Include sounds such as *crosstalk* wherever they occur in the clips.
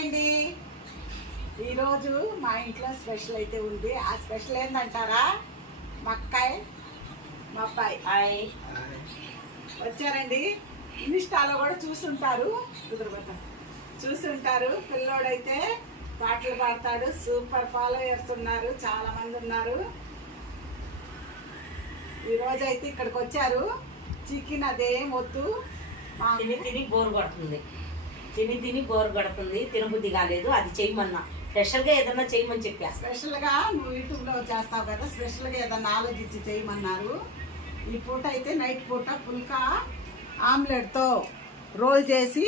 అండి ఈరోజు మా ఇంట్లో స్పెషల్ అయితే ఉంది. ఆ స్పెషల్ ఏంటంటారా మక్కాయ్ మా అబ్బాయి. వచ్చారండి. ఇన్స్టాలో కూడా చూసుంటారు. కుదురుబట్ట. చూసుంటారు. పిల్లోడైతే పాటలు పాడతాడు. సూపర్ ఫాలోయర్స్ ఉన్నారు. చాలా మంది ఉన్నారు. ఈరోజు అయితే ఇక్కడికి వచ్చారు చికెన్ అదేం వద్దు. మా తిని తిని బోర్ కొడుతుంది. తిని తిని బోర్ కొడుతుంది తినబుద్ధి కాలేదు అది చేయమన్నా. స్పెషల్గా ఏదన్నా చేయమని చెప్పా. స్పెషల్గా నువ్వు యూట్యూబ్లో చేస్తావు కదా స్పెషల్గా ఏదన్నా ఆలోచించి చేయమన్నారు. ఈ పూట అయితే నైట్ పూట పుల్కా ఆమ్లెట్తో రోల్ చేసి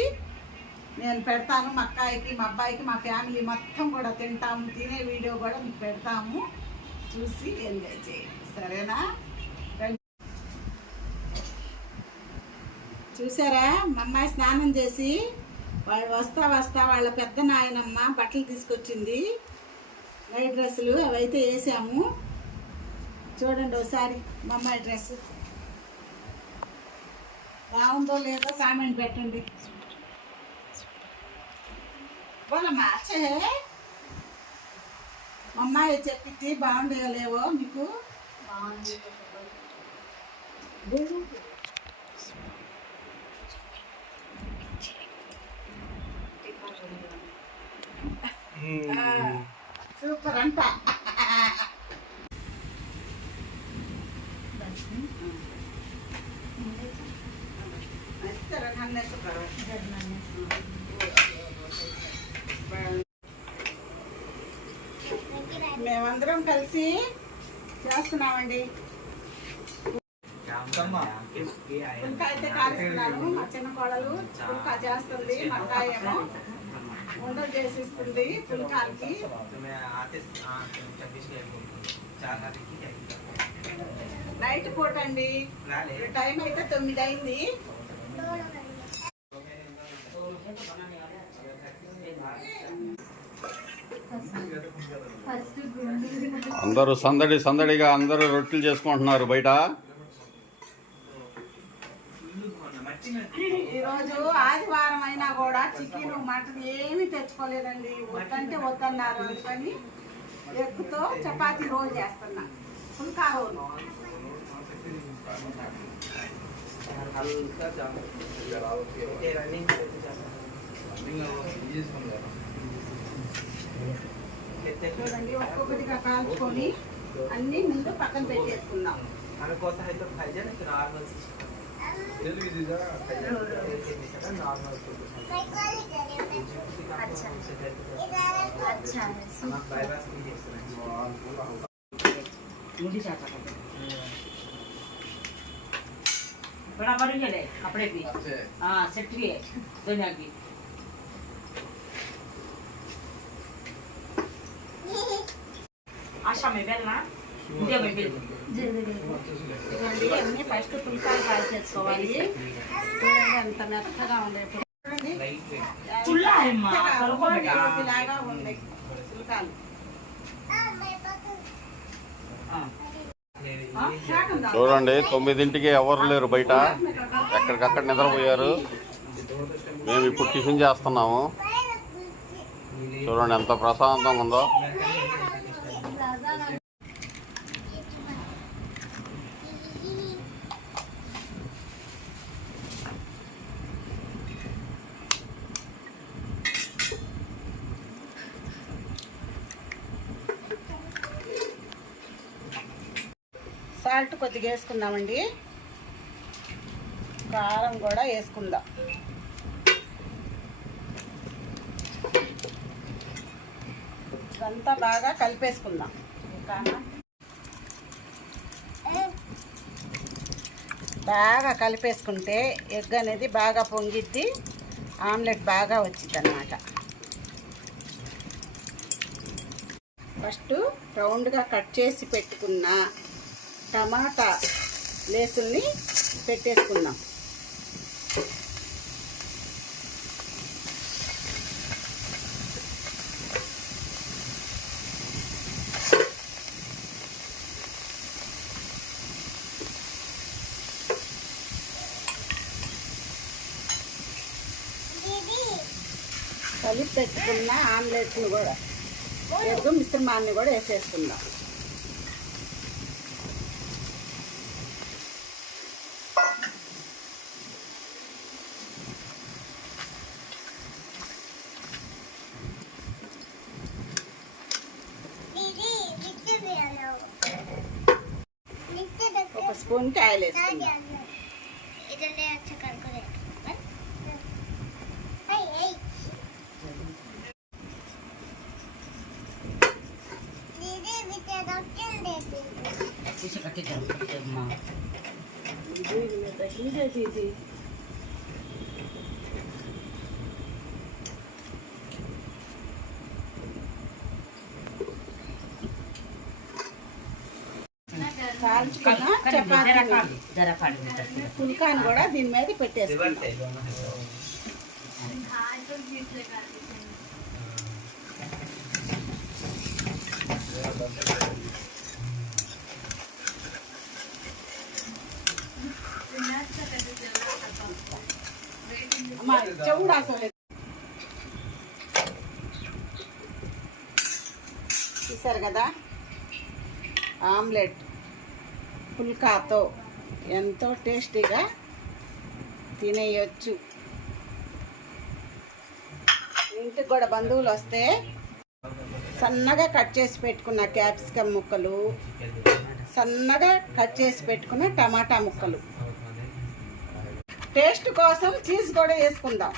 నేను పెడతాను మా అక్కాయికి మా అబ్బాయికి మా ఫ్యామిలీ మొత్తం కూడా తింటాము తినే వీడియో కూడా మీకు పెడతాము. చూసి ఎంజాయ్ చేయండి. సరేనా? చూసారా? మా అమ్మాయి స్నానం చేసి వాళ్ళు వస్తా వస్తా వాళ్ళ పెద్ద నాయనమ్మ బట్టలు తీసుకొచ్చింది. నైట్ డ్రెస్సులు అవి అయితే వేసాము. చూడండి ఒకసారి మా అమ్మాయి డ్రెస్. బాగుందో లేదో కామెంట్ పెట్టండి. పోనమ్మా చే మా అమ్మాయి చెప్పింది బాగుండేవో లేవో మీకు? ఆ, సూపర్ అంట మేమందరం కలిసి చేస్తున్నామండి. పుల్కా అయితే కాలుస్తున్నాను మా చిన్న కోడలు పుల్కా చేస్తుంది మా అక్కాయ ఏమో ఉండలు చేసి ఇస్తుంది పుల్కాలకి నైట్ పూట అండి టైం అయితే తొమ్మిది అయింది అందరూ సందడి సందడిగా అందరూ రొట్టెలు చేసుకుంటున్నారు బయట. ఈరోజు ఆదివారం అయినా కూడా చికెన్ మటన్ ఏమి తెచ్చుకోలేదండి. వద్దంటే వద్దన్నారు అందుకని ఎక్కుతో చపాతీ రోల్ చేస్తున్నా. పుల్కా రోల్ చూడండి ఒక్కొక్కటిగా కాల్చుకొని అన్నీ ముందు పక్కన పెట్టేసుకుందాం. మన కోసం అయితే నార్మల్ बराबर ही है कपड़े भी हाँ सेट भी है दुनिया की आशा में बेलना చూడండి చూడండి తొమ్మిదింటికి ఎవరు లేరు బయట. ఎక్కడికక్కడ నిద్రపోయారు. మేము ఇప్పుడు టిఫిన్ చేస్తున్నాము. చూడండి ఎంత ప్రశాంతంగా ఉందో. సాల్ట్ కొద్దిగా వేసుకుందామండి. కారం కూడా వేసుకుందాం. ఇదంతా బాగా కలిపేసుకుందాం. బాగా కలిపేసుకుంటే ఎగ్ అనేది బాగా పొంగిద్ది. ఆమ్లెట్ బాగా వచ్చింది అన్నమాట ఫస్ట్ రౌండ్గా కట్ చేసి పెట్టుకున్న టమాటా లేసుల్ని పెట్టేసుకుందాం. కలిపి పెట్టుకున్న ఆమ్లెట్ని కూడా ఎగ్గు మిశ్రమాన్ని కూడా వేసేసుకుందాం. ఒక స్పూన్కి ఆయిల్ వేసుకుందాం కాల్చుకున్న చపాతీ జరపాలి పుల్కాని కూడా దీని మీద రివర్స్ పెట్టేసుకుందాం అయ్యి అమ్మా చెవుడు అసలు చూసారు కదా? ఆమ్లెట్. పుల్కాతో ఎంతో టేస్టీగా తినేయొచ్చు. ఇంటికి కూడా బంధువులు వస్తే సన్నగా కట్ చేసి పెట్టుకున్న క్యాప్సికమ్ ముక్కలు సన్నగా కట్ చేసి పెట్టుకున్న టమాటా ముక్కలు. టేస్ట్ కోసం చీజ్ కూడా వేసుకుందాం.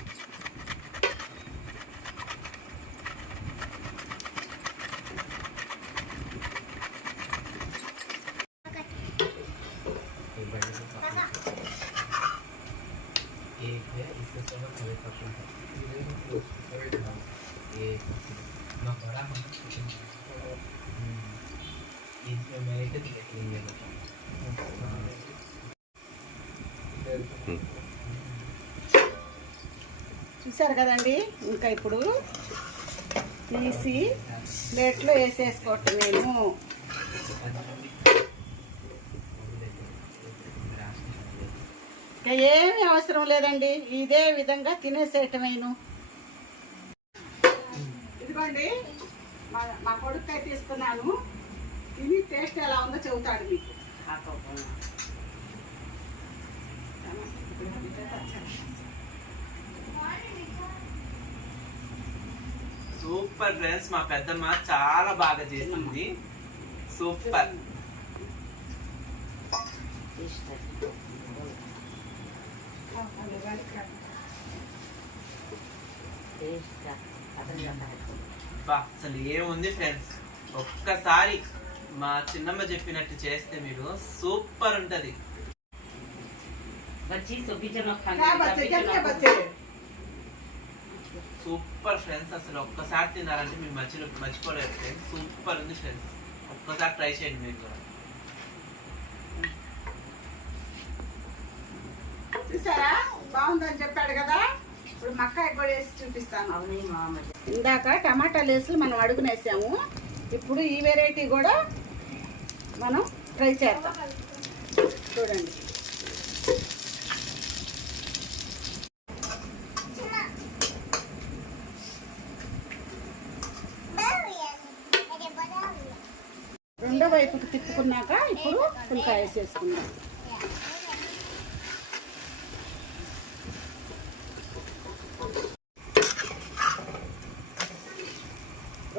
చూసారు కదండి? ఇంకా ఇప్పుడు తీసి ప్లేట్లో వేసేసుకోవటం నేను ఇంకా ఏమీ అవసరం లేదండి. ఇదే విధంగా తినేసేయటమేను. ఇదిగోండి మా మా కొడుకు అయితే ఇస్తున్నాను తిని టేస్ట్ ఎలా ఉందో చెబుతాడు మీకు. సూపర్ ఫ్రెండ్స్ మా పెద్దమ్మ చాలా బాగా చేసింది. సూపర్. అసలు ఏముంది ఫ్రెండ్స్ ఒక్కసారి మా చిన్నమ్మ చెప్పినట్టు చేస్తే మీరు సూపర్ ఉంటది. సూపర్ ఫ్రెండ్స్ అసలు ఒక్కసారి తిన్నారంటే మీరు మర్చి మర్చిపోలేదు ఫ్రెండ్స్ సూపర్ ఉంది ఫ్రెండ్స్ ఒక్కసారి ట్రై చేయండి మీరు కూడా. చూసారా? బాగుందని చెప్పాడు కదా. ఇప్పుడు మక్కాయ కూడా వేసి చూపిస్తాను. అవునే మామ ఇందాక టమాటాలు వేసి మనం అడుగునేసాము ఇప్పుడు ఈ వెరైటీ కూడా మనం ట్రై చేద్దాం. చూడండి. రెండో వైపుకి తిప్పుకున్నాక ఇప్పుడు పుల్కాయ వేసేసుకుందాం.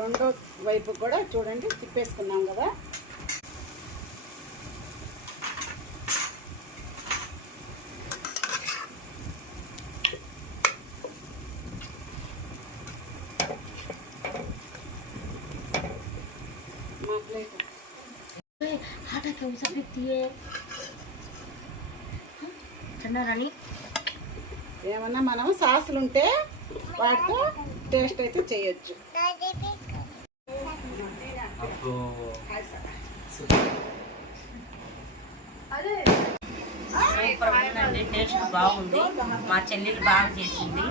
రెండో వైపు కూడా చూడండి తిప్పేసుకున్నాం కదా మా ప్లేట్ हाटा क्यों सब दिखती है ठंडा रानी ఏమన్నా మనం సాసులు ఉంటే వాటితో టేస్ట్ అయితే చేయొచ్చు అబ్బో సూపర్ ఉందండి టేస్ట్ బాగుంది. మా చెల్లెలు బాగా చేసింది.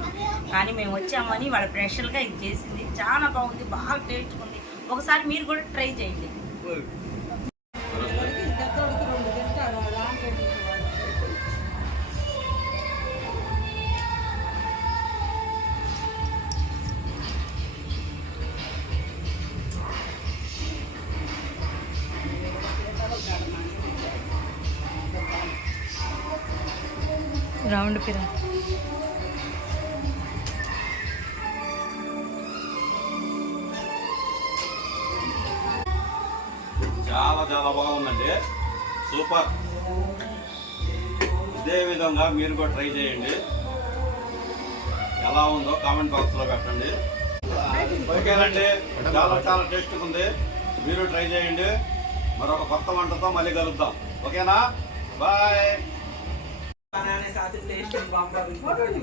కానీ మేము వచ్చామని వాళ్ళ స్పెషల్గా ఇది చేసింది. చాలా బాగుంది బాగా టేస్ట్ ఉంది. ఒకసారి మీరు కూడా ట్రై చేయండి. ఉండు పిరా. చాలా చాలా బాగుందండి. సూపర్. ఇదే విధంగా మీరు కూడా ట్రై చేయండి. ఎలా ఉందో కామెంట్ బాక్స్లో పెట్టండి. ఓకేనండి. చాలా చాలా టేస్ట్ ఉంది. మీరు ట్రై చేయండి. మరొక కొత్త వంటతో మళ్ళీ కలుద్దాం. ఓకేనా? బాయ్.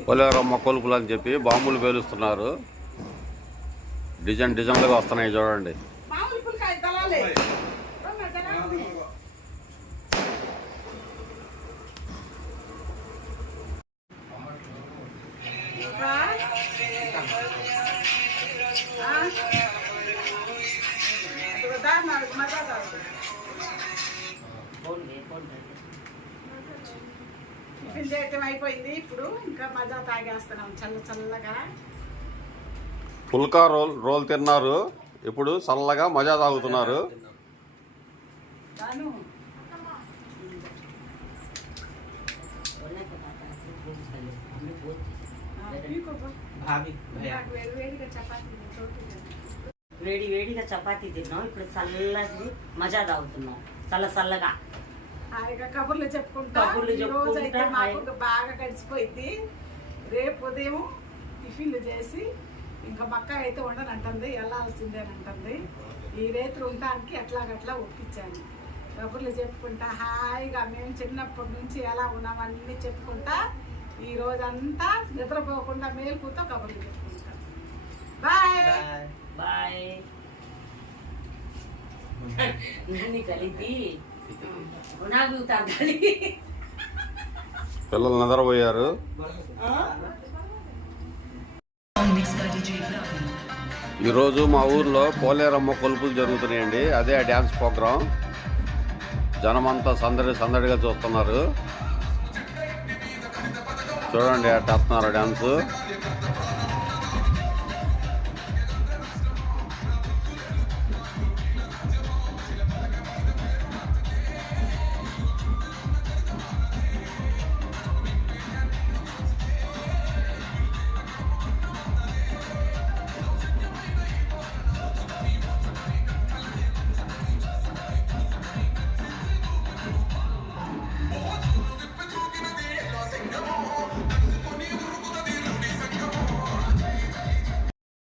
పొలివరమ్మ కొలుపులు అని చెప్పి బాంబులు పేలుస్తున్నారు. డిజైన్ డిజైన్లుగా వస్తున్నాయి చూడండి. టిఫిన్ చేయటం అయిపోయింది. ఇప్పుడు ఇంకా మజా తాగేస్తున్నాం. చల్ల చల్లగా. పుల్కా రోల్ రోల్ తిన్నారు. ఇప్పుడు చల్లగా మజా తాగుతున్నారు. వేడి వేడిగా చపాతీ తిన్నాం. ఇప్పుడు చల్లగా మజా తాగుతున్నాం. చల్ల చల్లగా. కబుర్లు చెప్పుకుంటా. కబుర్లు ఈ రోజు అయితే చెప్పుకుంటా, మాకు. బాగా గడిచిపోయింది. రేపు ఉదయం టిఫిన్లు చేసి ఇంకా మక్క అయితే ఉండనంటుంది వెళ్ళాల్సిందేనంటుంది ఈ రేత్రి ఉండడానికి ఎట్లాగట్లా ఒప్పించాను. కబుర్లు చెప్పుకుంటా హాయిగా మేము చిన్నప్పటి నుంచి ఎలా ఉన్నామన్నీ చెప్పుకుంటా ఈ రోజంతా నిద్రపోకుండా మేలుకుతో కబుర్లు చెప్పుకుంటా. బాయ్. బాయ్. *laughs* నన్ను కలిపి పిల్లలు నిద్రపోయారు. ఈరోజు మా ఊర్లో పోలేరమ్మ కొలుపులు జరుగుతున్నాయండి. అదే ఆ డ్యాన్స్ ప్రోగ్రాం. జనమంతా సందడి సందడిగా చూస్తున్నారు. చూడండి అట్టేస్తున్నారు వస్తున్నారు